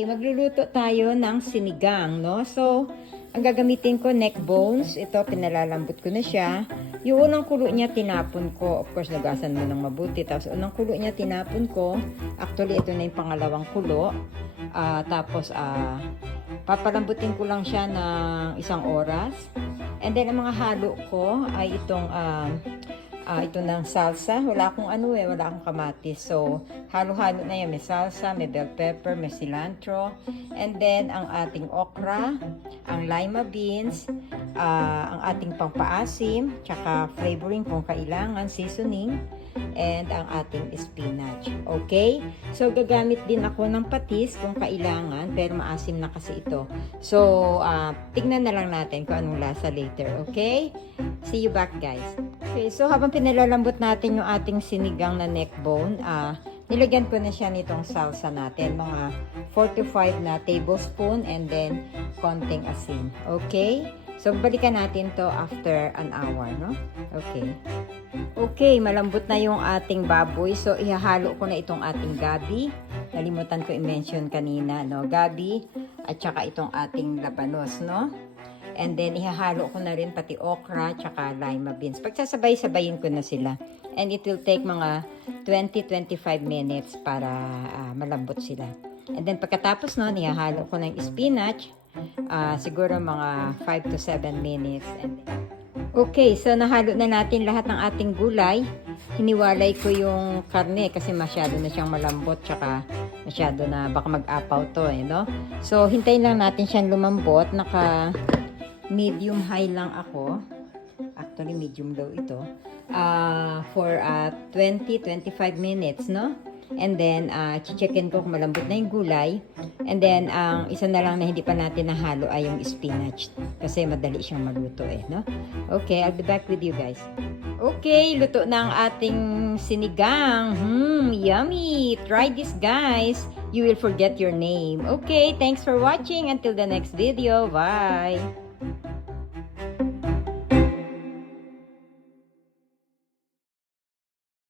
Okay, magluluto tayo ng sinigang, no? So, ang gagamitin ko, neck bones. Ito, pinalalambot ko na siya. Yung unang kulo niya, tinapon ko. Of course, nagasan mo ng mabuti. Tapos, unang kulo niya, tinapon ko. Actually, ito na yung pangalawang kulo. Tapos, papalambutin ko lang siya ng 1 oras. And then, ang mga halo ko ay itong ito ng salsa. Wala akong wala akong kamatis. So, halo-halo na yan. May salsa, may bell pepper, may cilantro. And then, ang ating okra, ang lima beans, ang ating pampaasim, tsaka flavoring kung kailangan, seasoning, and ang ating spinach. Okay? So, gagamit din ako ng patis kung kailangan, pero maasim na kasi ito. So, tignan na lang natin kung anong lasa later. Okay? See you back, guys. Okay, so habang pinalalambot natin yung ating sinigang na neck bone, nilagyan ko na siya nitong salsa natin, mga 4 to 5 na tablespoon, and then konting asin. Okay? So, balikan natin to after an hour, no? Okay. Okay, malambot na yung ating baboy. So, ihahalo ko na itong ating gabi. Nalimutan ko i-mention kanina, no? Gabi at saka itong ating labanos, no? And then, ihahalo ko na rin pati okra tsaka lima beans. Pagsasabay-sabayin ko na sila. And it will take mga 20-25 minutes para malambot sila. And then, pagkatapos nun, ihahalo ko ng spinach. Siguro mga 5 to 7 minutes. And then, okay, so nahalo na natin lahat ng ating gulay. Hiniwalay ko yung karne kasi masyado na siyang malambot tsaka masyado na baka mag-apaw to, no? So, hintayin lang natin siyang lumambot. Medium high lang ako. Actually, medium low ito. For 20-25 minutes, no? And then, checkin ko kung malambot na yung gulay. And then, isa na lang na hindi pa natin nahalo ay yung spinach. Kasi madali siyang maluto no? Okay, I'll be back with you guys. Okay, luto na ang ating sinigang. Yummy! Try this, guys. You will forget your name. Okay, thanks for watching. Until the next video. Bye!